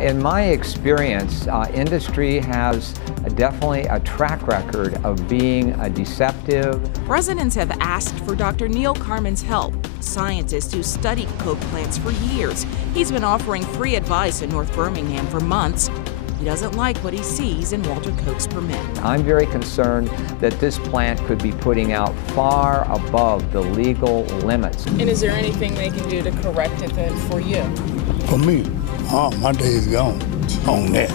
In my experience, industry has definitely a track record of being deceptive. Residents have asked for Dr. Neil Carmen's help, a scientist who studied coke plants for years. He's been offering free advice in North Birmingham for months. He doesn't like what he sees in Walter Koch's permit. I'm very concerned that this plant could be putting out far above the legal limits. And is there anything they can do to correct it then for you? For me, my day is gone on that.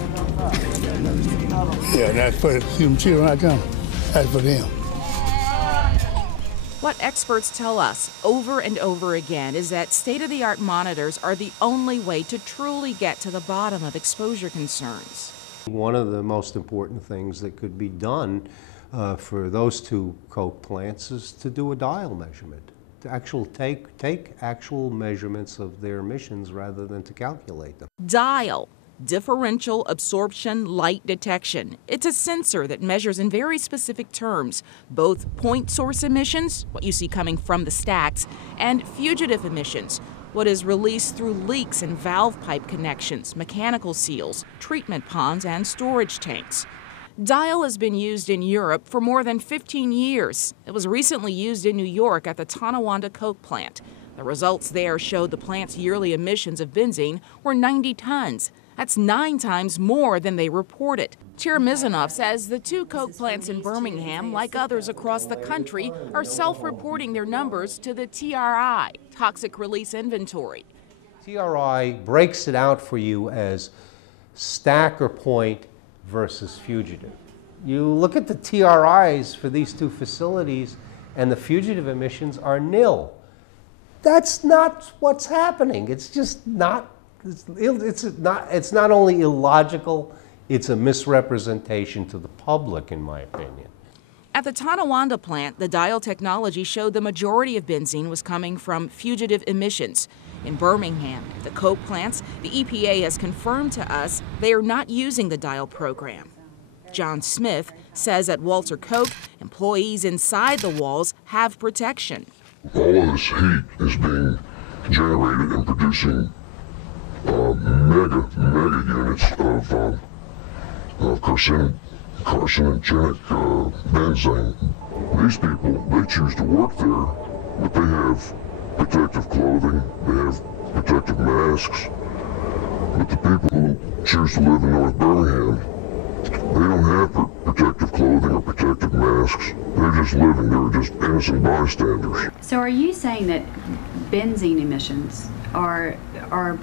Yeah, that's for them children right there. That's for them. What experts tell us over and over again is that state-of-the-art monitors are the only way to truly get to the bottom of exposure concerns. One of the most important things that could be done for those two coke plants is to do a dial measurement, to take actual measurements of their emissions rather than to calculate them. Dial. Differential absorption light detection. It's a sensor that measures in very specific terms both point source emissions, what you see coming from the stacks, and fugitive emissions, what is released through leaks in valve pipe connections, mechanical seals, treatment ponds, and storage tanks. Dial has been used in Europe for more than 15 years. It was recently used in New York at the Tonawanda Coke plant. The results there showed the plant's yearly emissions of benzene were 90 tons. That's 9 times more than they reported. Chair Mizanoff says the two coke plants in Birmingham, like others across the country, are self-reporting their numbers to the TRI, Toxic Release Inventory. TRI breaks it out for you as stacker point versus fugitive. You look at the TRIs for these two facilities and the fugitive emissions are nil. That's not what's happening. It's just not. It's not only illogical, it's a misrepresentation to the public, in my opinion. At the Tonawanda plant, the dial technology showed the majority of benzene was coming from fugitive emissions. In Birmingham, at the coke plants, the EPA has confirmed to us they are not using the dial program. John Smith says at Walter Koch, employees inside the walls have protection. All of this heat is being generated and producing mega units of carcinogenic benzene. These people, they choose to work there, but they have protective clothing, they have protective masks. But the people who choose to live in North Birmingham, they don't have protective clothing or protective masks. They're just living, they're just innocent bystanders. So are you saying that benzene emissions are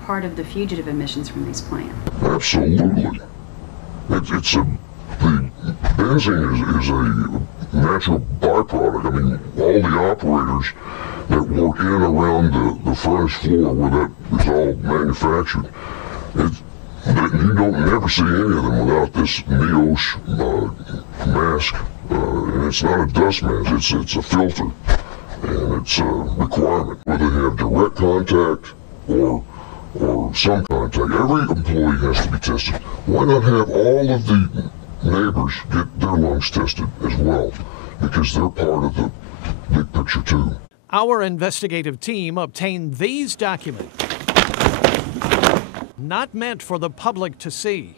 part of the fugitive emissions from these plants? Absolutely. The benzene is a natural byproduct. I mean, all the operators that work in and around the furnace floor where that is all manufactured, you don't never see any of them without this NEOSH mask. And it's not a dust mask, it's a filter. And it's a requirement. Whether they have direct contact or some contact, every employee has to be tested. Why not have all of the neighbors get their lungs tested as well? Because they're part of the big picture too. Our investigative team obtained these documents, not meant for the public to see.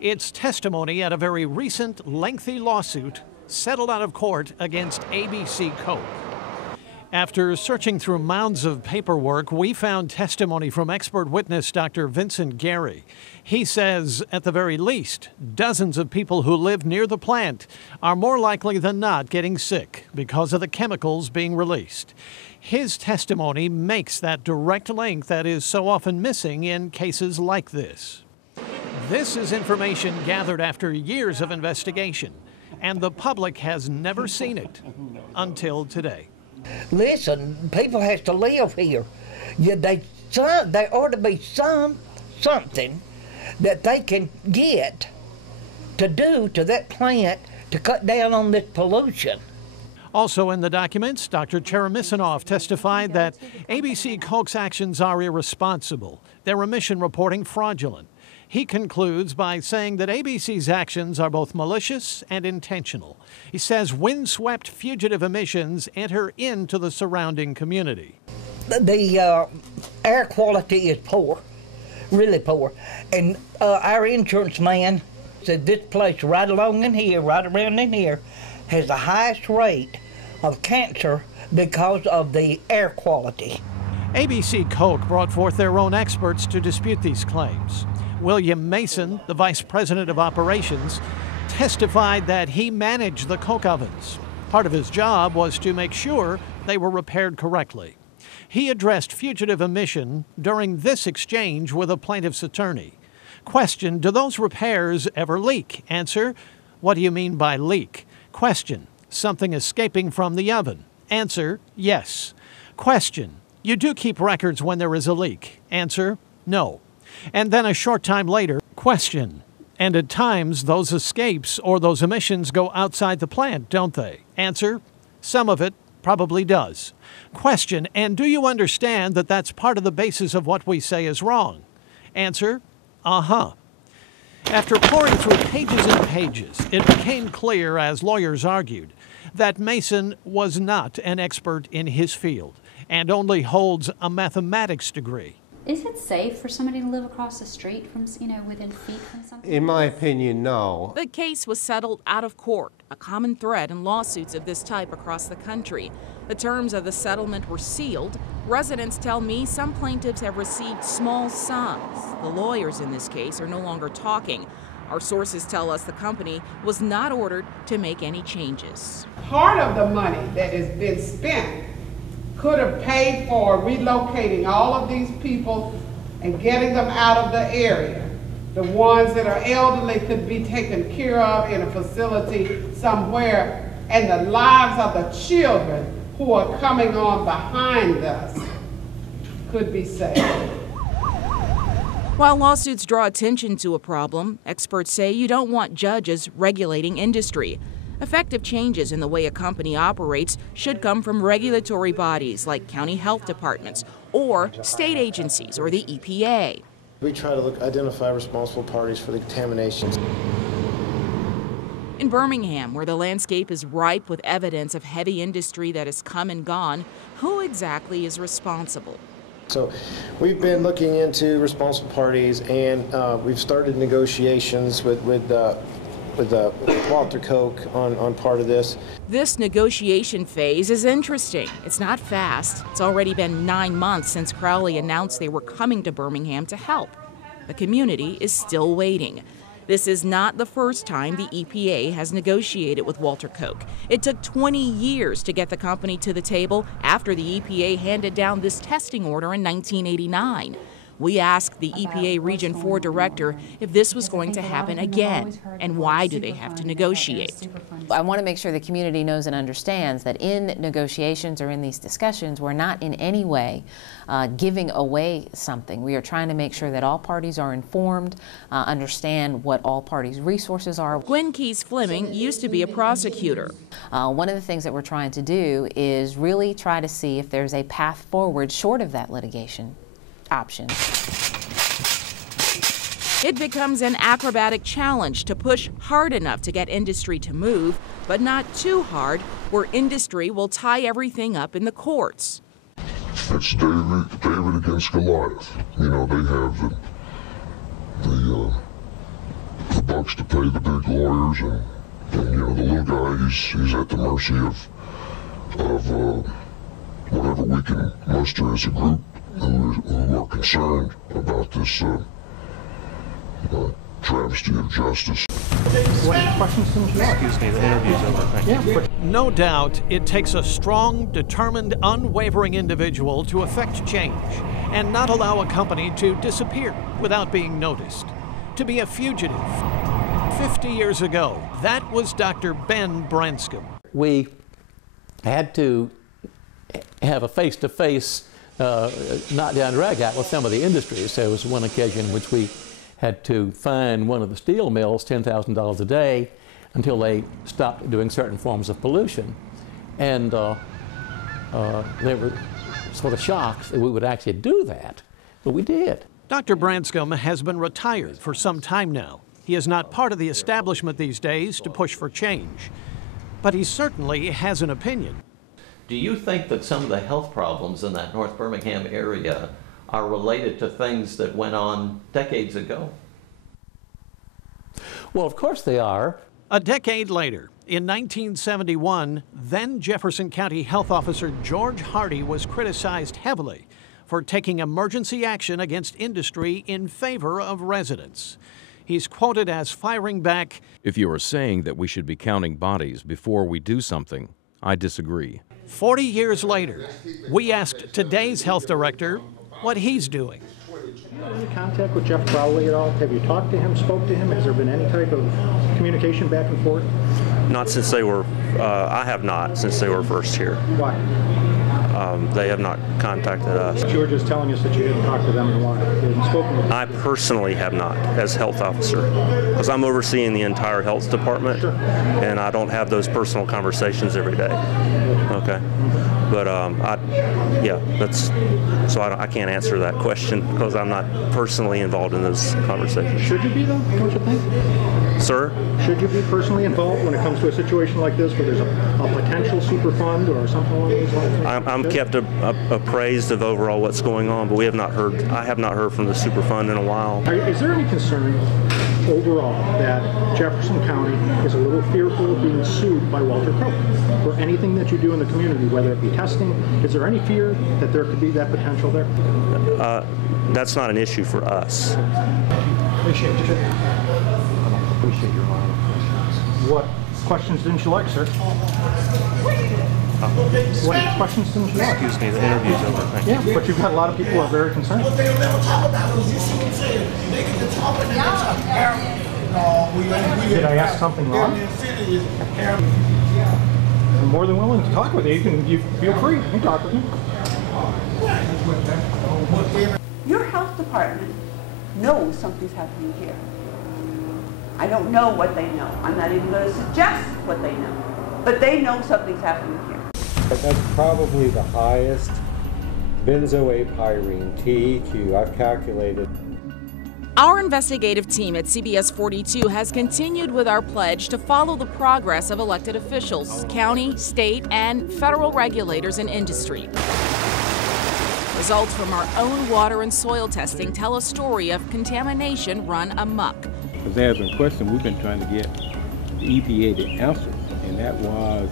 It's testimony at a very recent, lengthy lawsuit settled out of court against ABC Coke. After searching through mounds of paperwork, we found testimony from expert witness Dr. Vincent Gary. He says, at the very least, dozens of people who live near the plant are more likely than not getting sick because of the chemicals being released. His testimony makes that direct link that is so often missing in cases like this. This is information gathered after years of investigation, and the public has never seen it until today. Listen, people have to live here. Yeah, there ought to be something that they can get to do to that plant to cut down on this pollution. Also in the documents, Dr. Cheremisinov testified that ABC Coke's actions are irresponsible, their emission reporting fraudulent. He concludes by saying that ABC's actions are both malicious and intentional. He says windswept fugitive emissions enter into the surrounding community. The air quality is poor. really poor. And our insurance man said this place right along in here, right around in here, has the highest rate of cancer because of the air quality. ABC Coke brought forth their own experts to dispute these claims. William Mason, the vice president of operations, testified that he managed the Coke ovens. Part of his job was to make sure they were repaired correctly. He addressed fugitive emission during this exchange with a plaintiff's attorney. Question, do those repairs ever leak? Answer, what do you mean by leak? Question, something escaping from the oven? Answer, yes. Question, you do keep records when there is a leak? Answer, no. And then a short time later, question, and at times those escapes or those emissions go outside the plant, don't they? Answer, some of it probably does. Question, and do you understand that that's part of the basis of what we say is wrong? Answer, uh-huh. After pouring through pages and pages, it became clear, as lawyers argued, that Mason was not an expert in his field and only holds a mathematics degree. Is it safe for somebody to live across the street from, within feet from something? In my opinion, no. The case was settled out of court, a common thread in lawsuits of this type across the country. The terms of the settlement were sealed. Residents tell me some plaintiffs have received small sums. The lawyers in this case are no longer talking. Our sources tell us the company was not ordered to make any changes. Part of the money that has been spent could have paid for relocating all of these people and getting them out of the area. The ones that are elderly could be taken care of in a facility somewhere, and the lives of the children who are coming on behind us could be saved. While lawsuits draw attention to a problem, experts say you don't want judges regulating industry. Effective changes in the way a company operates should come from regulatory bodies like county health departments or state agencies or the EPA. We try to identify responsible parties for the contaminations. In Birmingham, where the landscape is ripe with evidence of heavy industry that has come and gone, who exactly is responsible? So we've been looking into responsible parties, and we've started negotiations with Walter Koch on part of this. This negotiation phase is interesting. It's not fast. It's already been 9 months since Crowley announced they were coming to Birmingham to help. The community is still waiting. This is not the first time the EPA has negotiated with Walter Koch. It took 20 years to get the company to the table after the EPA handed down this testing order in 1989. We asked the EPA Region 4 director if this was going to happen again, and why do they have to negotiate? I want to make sure the community knows and understands that in negotiations or in these discussions, we're not in any way giving away something. We are trying to make sure that all parties are informed, understand what all parties' resources are. Gwen Keys Fleming used to be a prosecutor. One of the things that we're trying to do is really try to see if there's a path forward short of that litigation option. It becomes an acrobatic challenge to push hard enough to get industry to move, but not too hard, where industry will tie everything up in the courts. It's David against Goliath. You know, they have the bucks to pay the big lawyers, and you know, the little guy, he's at the mercy of whatever we can muster as a group who are concerned about this travesty of justice. What questions can you ask? Excuse me, the interview's over. Thank you. No doubt, it takes a strong, determined, unwavering individual to effect change and not allow a company to disappear without being noticed. To be a fugitive. 50 years ago, that was Dr. Ben Branscombe. We had to have a face-to-face knock-down drag-out with some of the industries. There was one occasion in which we had to fine one of the steel mills $10,000 a day until they stopped doing certain forms of pollution. And they were sort of shocked that we would actually do that, but we did. Dr. Branscombe has been retired for some time now. He is not part of the establishment these days to push for change, but he certainly has an opinion. Do you think that some of the health problems in that North Birmingham area are related to things that went on decades ago? Well, of course they are. A decade later, in 1971, then Jefferson County Health Officer George Hardy was criticized heavily for taking emergency action against industry in favor of residents. He's quoted as firing back, "If you are saying that we should be counting bodies before we do something, I disagree." 40 years later, we asked today's health director what he's doing. Any contact with Jeff Crowley at all? Have you talked to him, spoke to him? Has there been any type of communication back and forth? Not since they were, I have not since they were first here. Why? They have not contacted us. You were just telling us that you didn't talk to them in a while. You hadn't spoken with them. I personally have not, as health officer, because I'm overseeing the entire health department, and I don't have those personal conversations every day. Okay, but I can't answer that question because I'm not personally involved in those conversations. Should you be though? Don't you think? Sir? Should you be personally involved when it comes to a situation like this, where there's a potential Superfund or something along those lines? I'm kept appraised of overall what's going on, but we have not heard. I have not heard from the Superfund in a while. Is there any concern overall that Jefferson County is a little fearful of being sued by Walter Koch for anything that you do in the community, whether it be testing? Is there any fear that there could be that potential there? That's not an issue for us. Appreciate your line of questions. What questions didn't you like, sir? What questions didn't you like? Excuse me, the interview's over. Thank you. Yeah, but you've had a lot of people who are very concerned. What they'll never talk about is this. They can talk and did I ask something wrong? I'm more than willing to talk with you. You feel free. You can talk with me. Your health department knows something's happening here. I don't know what they know. I'm not even going to suggest what they know. But they know something's happening here. That's probably the highest benzoapyrene, TEQ, I've calculated. Our investigative team at CBS 42 has continued with our pledge to follow the progress of elected officials, county, state, and federal regulators and industry. Results from our own water and soil testing tell a story of contamination run amok. Because there's a question we've been trying to get the EPA to answer, and that was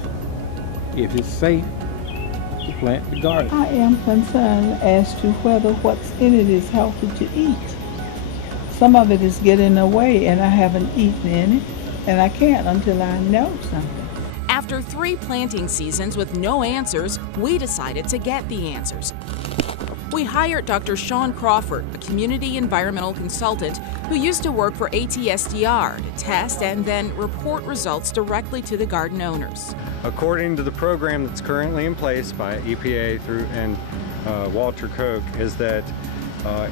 if it's safe to plant the garden. I am concerned as to whether what's in it is healthy to eat. Some of it is getting away, and I haven't eaten any, and I can't until I know something. After 3 planting seasons with no answers, we decided to get the answers. We hired Dr. Sean Crawford, a community environmental consultant who used to work for ATSDR to test and then report results directly to the garden owners. According to the program that's currently in place by EPA and Walter Koch, is that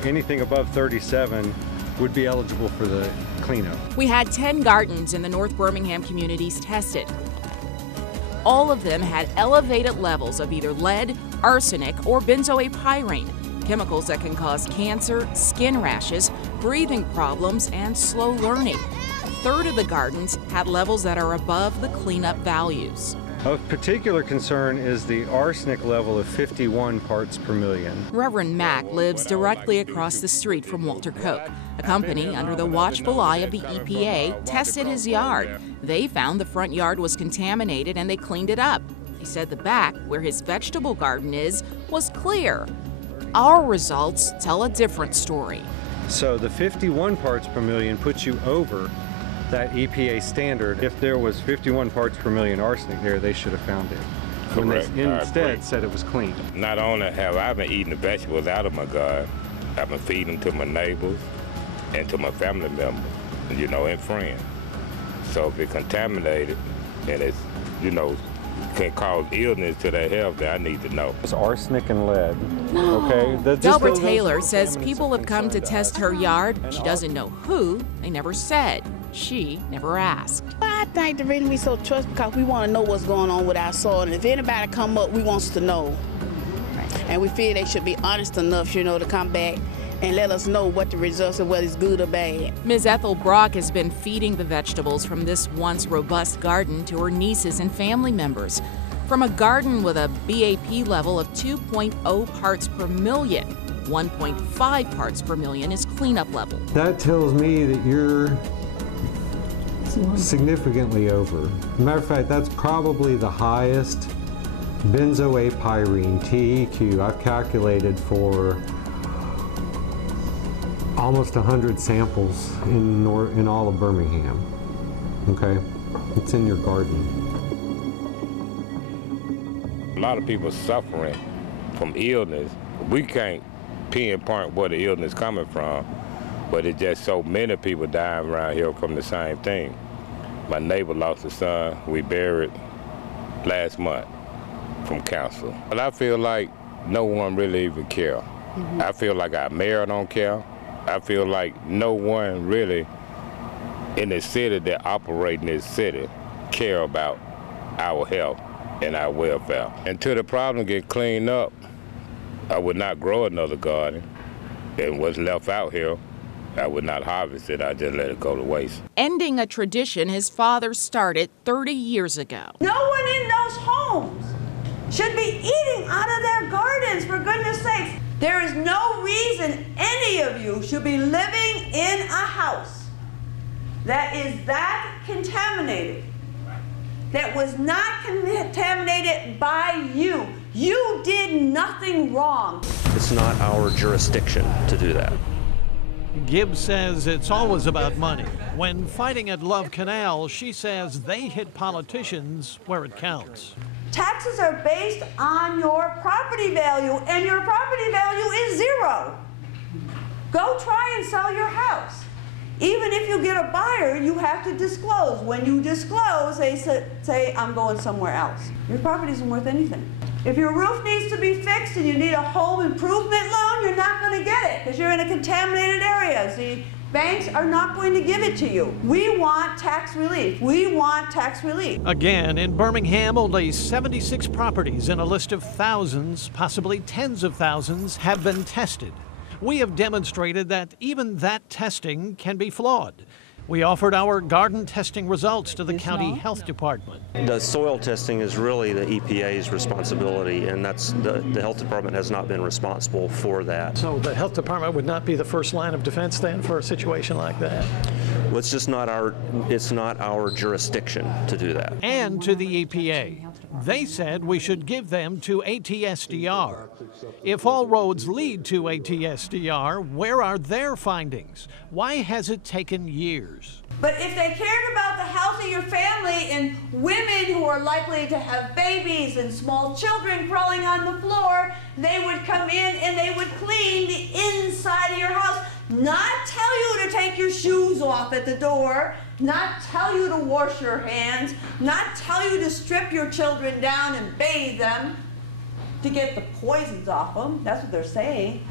anything above 37 would be eligible for the cleanup. We had 10 gardens in the North Birmingham communities tested. All of them had elevated levels of either lead, arsenic, or benzoapyrene, chemicals that can cause cancer, skin rashes, breathing problems, and slow learning. A third of the gardens had levels that are above the cleanup values. Of particular concern is the arsenic level of 51 parts per million. Reverend Mack lives directly across the street from Walter Koch. A company under the watchful eye of the EPA tested his yard. They found the front yard was contaminated and they cleaned it up. He said the back, where his vegetable garden is, was clear. Our results tell a different story. So the 51 parts per million puts you over that EPA standard. If there was 51 parts per million arsenic there, they should have found it. Correct. When they instead said it was clean. Not only have I been eating the vegetables out of my garden, I've been feeding them to my neighbors and to my family members, and friends. So if it's contaminated and it's, can cause illness to their health, that I need to know. It's arsenic and lead. No. Okay. Delbert Taylor says people have come to test her yard. She doesn't know who. They never said. She never asked. I think the reason we so trust because we want to know what's going on with our soil, and if anybody come up, we want to know. And we feel they should be honest enough, to come back and let us know what the results are, whether it's good or bad. Ms. Ethel Brock has been feeding the vegetables from this once robust garden to her nieces and family members. From a garden with a BAP level of 2.0 parts per million, 1.5 parts per million is cleanup level. That tells me that you're significantly over. As a matter of fact, that's probably the highest benzoate-pyrene, TEQ, I've calculated for almost 100 samples in all of Birmingham. Okay? It's in your garden. A lot of people suffering from illness. We can't pinpoint where the illness coming from, but it's just so many people dying around here from the same thing. My neighbor lost a son we buried last month from cancer. But I feel like no one really even care. I feel like our mayor don't care. I feel like no one really in the city that operate in this city care about our health and our welfare. Until the problem get cleaned up, I would not grow another garden. And what's left out here, I would not harvest it. I just let it go to waste. Ending a tradition his father started 30 years ago. No one in those homes should be eating out of their gardens, for goodness sakes. There is no reason any of you should be living in a house that is that contaminated, that was not contaminated by you. You did nothing wrong. It's not our jurisdiction to do that. Gibbs says it's always about money. When fighting at Love Canal, she says they hit politicians where it counts. Taxes are based on your property value, and your property value is zero. Go try and sell your house. Even if you get a buyer, you have to disclose. When you disclose, they say, I'm going somewhere else. Your property isn't worth anything. If your roof needs to be fixed and you need a home improvement loan, you're not going to get it because you're in a contaminated area. The banks are not going to give it to you. We want tax relief. We want tax relief. Again, in Birmingham, only 76 properties in a list of thousands, possibly tens of thousands, have been tested. We have demonstrated that even that testing can be flawed. We offered our garden testing results to the county health department. The soil testing is really the EPA's responsibility, and that's the health department has not been responsible for that. So the health department would not be the first line of defense then for a situation like that? Well, it's just not our jurisdiction to do that. And to the EPA. They said we should give them to ATSDR. If all roads lead to ATSDR, where are their findings? Why has it taken years? But if they cared about the health of your family and women who are likely to have babies and small children crawling on the floor, they would come in and they would clean the inside of your house. Not tell you to take your shoes off at the door, not tell you to wash your hands, not tell you to strip your children down and bathe them to get the poisons off them. That's what they're saying.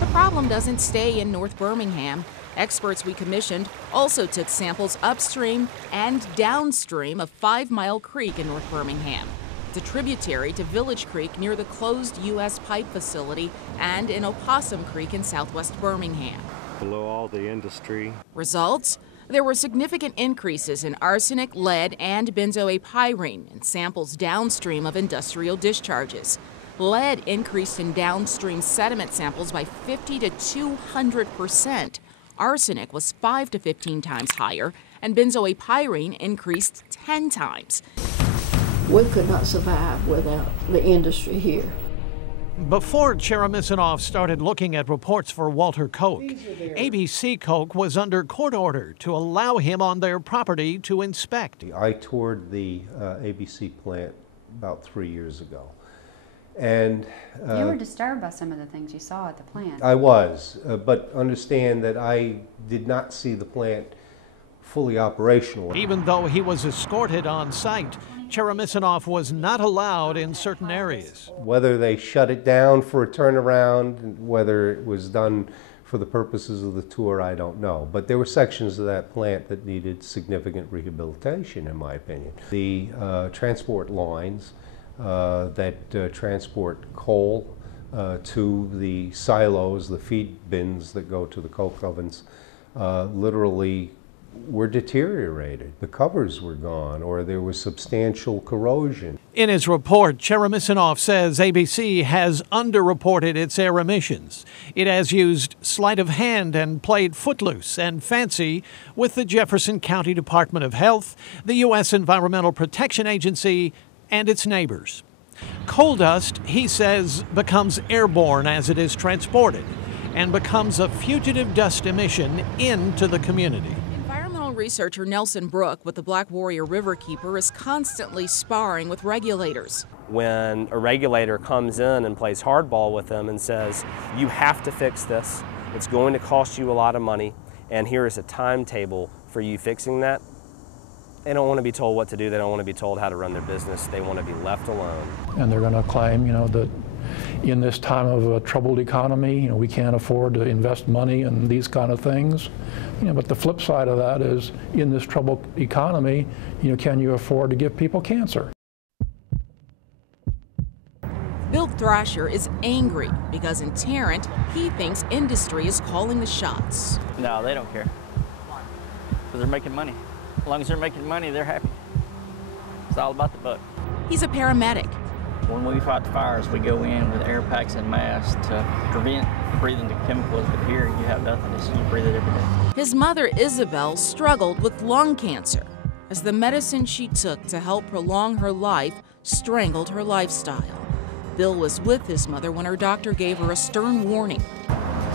The problem doesn't stay in North Birmingham. Experts we commissioned also took samples upstream and downstream of 5 Mile Creek in North Birmingham. It's a tributary to Village Creek near the closed U.S. pipe facility and in Opossum Creek in southwest Birmingham. Below all the industry. Results? There were significant increases in arsenic, lead, and benzoate-pyrene in samples downstream of industrial discharges. Lead increased in downstream sediment samples by 50 to 200%. Arsenic was 5 to 15 times higher, and benzoate-pyrene increased 10 times. We could not survive without the industry here. Before Cheremisinov started looking at reports for Walter Koch, ABC Koch was under court order to allow him on their property to inspect. I toured the ABC plant about 3 years ago. And you were disturbed by some of the things you saw at the plant. I was, but understand that I did not see the plant fully operational. Even though he was escorted on site, Cheremisinov was not allowed in certain areas. Whether they shut it down for a turnaround, whether it was done for the purposes of the tour, I don't know. But there were sections of that plant that needed significant rehabilitation, in my opinion. The transport lines that transport coal to the silos, the feed bins that go to the coke ovens, literally were deteriorated. The covers were gone, or there was substantial corrosion. In his report, Cheremisinov says ABC has underreported its air emissions. It has used sleight of hand and played footloose and fancy with the Jefferson County Department of Health, the U.S. Environmental Protection Agency, and its neighbors. Coal dust, he says, becomes airborne as it is transported and becomes a fugitive dust emission into the community. Environmental researcher Nelson Brook with the Black Warrior Riverkeeper is constantly sparring with regulators. When a regulator comes in and plays hardball with them and says, you have to fix this, it's going to cost you a lot of money, and here is a timetable for you fixing that, they don't want to be told what to do. They don't want to be told how to run their business. They want to be left alone. And they're going to claim, that in this time of a troubled economy, we can't afford to invest money in these kind of things. But the flip side of that is, in this troubled economy, can you afford to give people cancer? Bill Thrasher is angry because in Tarrant, he thinks industry is calling the shots. No, they don't care. Because they're making money. As long as they're making money, they're happy. It's all about the buck. He's a paramedic. When we fight fires, we go in with air packs and masks to prevent breathing the chemicals, but here you have nothing. It's just you breathe it every day. His mother, Isabel, struggled with lung cancer as the medicine she took to help prolong her life strangled her lifestyle. Bill was with his mother when her doctor gave her a stern warning.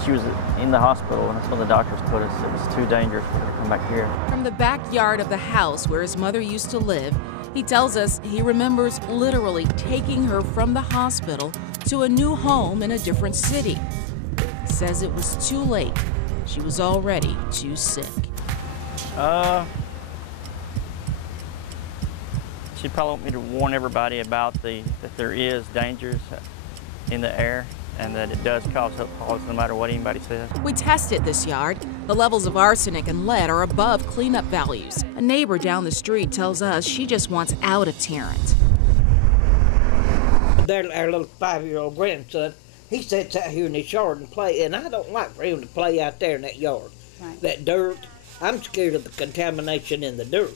She was in the hospital, and that's when the doctors told us it was too dangerous for her to come back here. From the backyard of the house where his mother used to live, he tells us he remembers literally taking her from the hospital to a new home in a different city. He says it was too late. She was already too sick. She'd probably want me to warn everybody about that there is dangers in the air, and that it does cause health problems no matter what anybody says. We tested this yard. The levels of arsenic and lead are above cleanup values. A neighbor down the street tells us she just wants out of Tarrant. Our little 5-year-old grandson, he sits out here in his yard and play, and I don't like for him to play out there in that yard. Right. That dirt. I'm scared of the contamination in the dirt.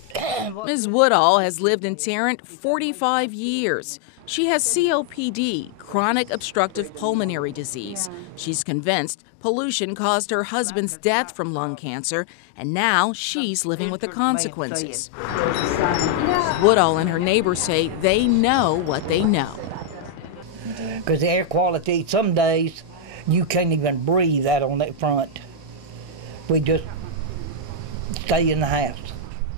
Ms. Woodall has lived in Tarrant 45 years. She has COPD, chronic obstructive pulmonary disease. She's convinced pollution caused her husband's death from lung cancer, and now she's living with the consequences. Woodall and her neighbors say they know what they know. Because the air quality, some days, you can't even breathe out on that front. We just stay in the house.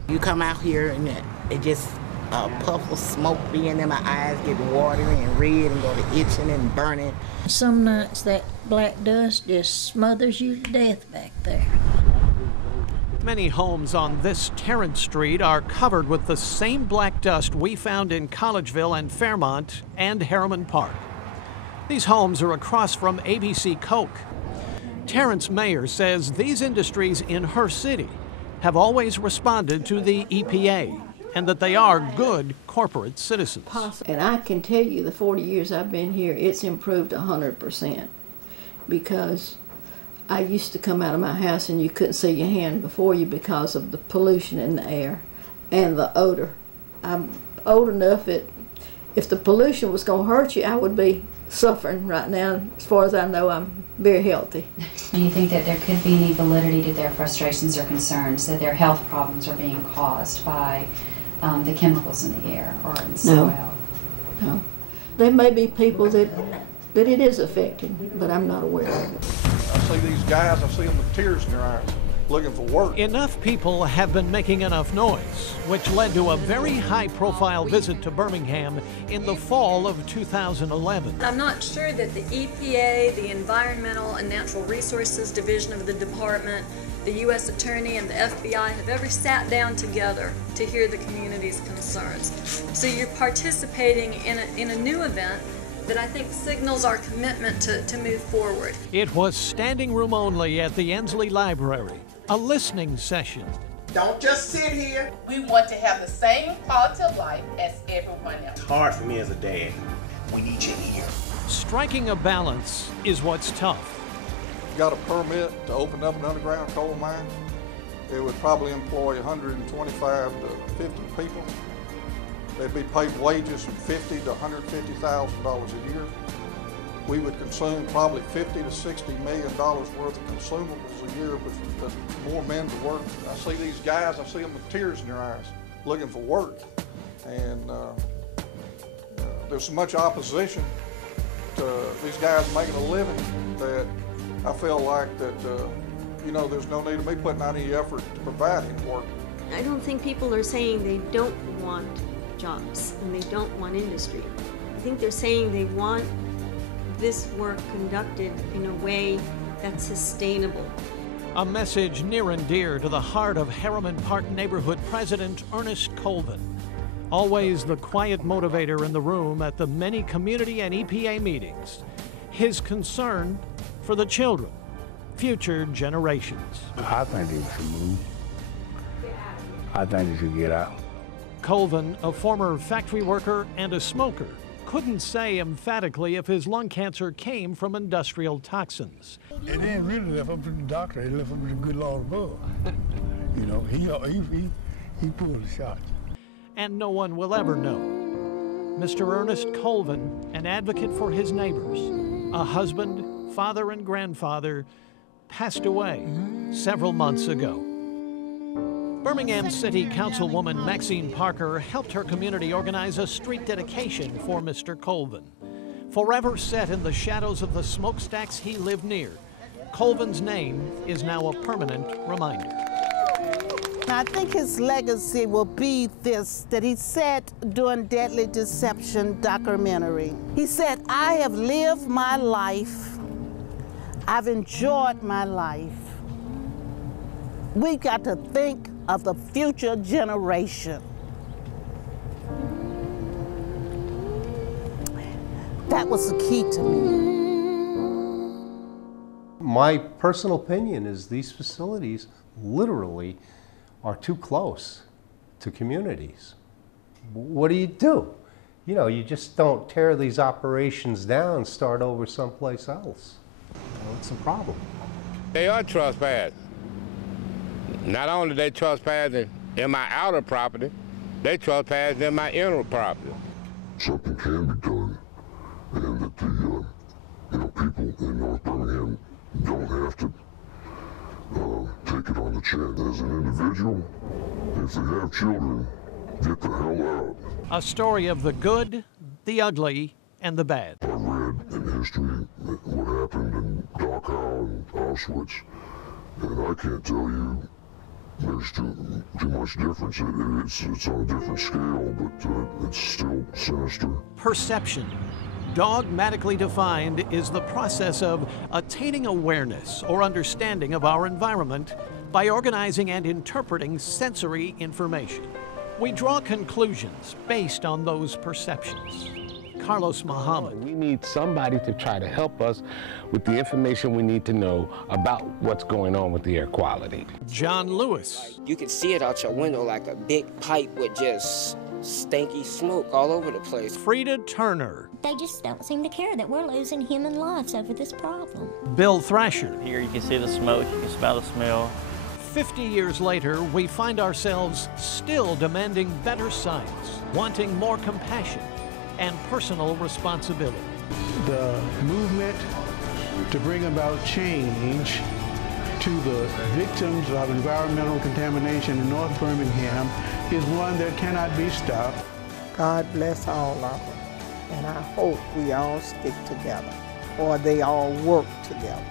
You come out here and it just a puff of smoke being in my eyes, getting watery and red and go to itching and burning. Some nights that black dust just smothers you to death back there. Many homes on this Tarrant Street are covered with the same black dust we found in Collegeville and Fairmont and Harriman Park. These homes are across from ABC Coke. Tarrant's mayor says these industries in her city have always responded to the EPA and that they are good corporate citizens. And I can tell you the 40 years I've been here, it's improved 100%, because I used to come out of my house and you couldn't see your hand before you because of the pollution in the air and the odor. I'm old enough that if the pollution was going to hurt you, I would be suffering right now. As far as I know, I'm very healthy. Do you think that there could be any validity to their frustrations or concerns that their health problems are being caused by the chemicals in the air or in the soil? No. There may be people that it is affecting, but I'm not aware of it. I see these guys, I see them with tears in their eyes, looking for work. Enough people have been making enough noise, which led to a very high-profile visit to Birmingham in the fall of 2011. I'm not sure that the EPA, the Environmental and Natural Resources Division of the department, the U.S. Attorney and the FBI have ever sat down together to hear the community's concerns. So you're participating in a new event that I think signals our commitment to move forward. It was standing room only at the Ensley Library, a listening session. Don't just sit here. We want to have the same quality of life as everyone else. It's hard for me as a dad. We need you here. Striking a balance is what's tough. Got a permit to open up an underground coal mine. It would probably employ 125 to 50 people. They'd be paid wages from $50,000 to $150,000 a year. We would consume probably $50 to $60 million worth of consumables a year, but more men to work. I see these guys, I see them with tears in their eyes, looking for work. And there's so much opposition to these guys making a living that I feel like that, you know, there's no need of me putting out any effort to provide any work. I don't think people are saying they don't want jobs and they don't want industry. I think they're saying they want this work conducted in a way that's sustainable. A message near and dear to the heart of Harriman Park neighborhood president Ernest Colvin. Always the quiet motivator in the room at the many community and EPA meetings. His concern for the children, future generations. I think they should move. I think they should get out. Colvin, a former factory worker and a smoker, couldn't say emphatically if his lung cancer came from industrial toxins. It didn't really live up to the doctor. It lived up to the good Lord above. You know, he pulled the shot. And no one will ever know. Mr. Ernest Colvin, an advocate for his neighbors, a husband, father, and grandfather, passed away several months ago. Birmingham City Councilwoman Maxine Parker helped her community organize a street dedication for Mr. Colvin. Forever set in the shadows of the smokestacks he lived near, Colvin's name is now a permanent reminder. I think his legacy will be this, that he said during Deadly Deception documentary. He said, I have lived my life. I've enjoyed my life. We've got to think of the future generation. That was the key to me. My personal opinion is these facilities literally are too close to communities. What do? You know, you just don't tear these operations down and start over someplace else. You know, it's a problem. They are trespassing. Not only they trespassing in my outer property, they trespassing in my inner property. Something can be done, and that the people in North Birmingham don't have to take it on the chin. As an individual, if they have children, get the hell out. A story of the good, the ugly, and the bad. I read in history what happened in Dachau and Auschwitz, and I can't tell you there's too much difference. It's on a different scale, but it's still sinister. Perception, dogmatically defined, is the process of attaining awareness or understanding of our environment by organizing and interpreting sensory information. We draw conclusions based on those perceptions. Carlos Muhammad. We need somebody to try to help us with the information we need to know about what's going on with the air quality. John Lewis. You could see it out your window like a big pipe with just stinky smoke all over the place. Frida Turner. They just don't seem to care that we're losing human lives over this problem. Bill Thrasher. Here you can see the smoke, you can smell the smell. 50 years later, we find ourselves still demanding better science, wanting more compassion and personal responsibility. The movement to bring about change to the victims of environmental contamination in North Birmingham is one that cannot be stopped. God bless all of them, and I hope we all stick together, or they all work together.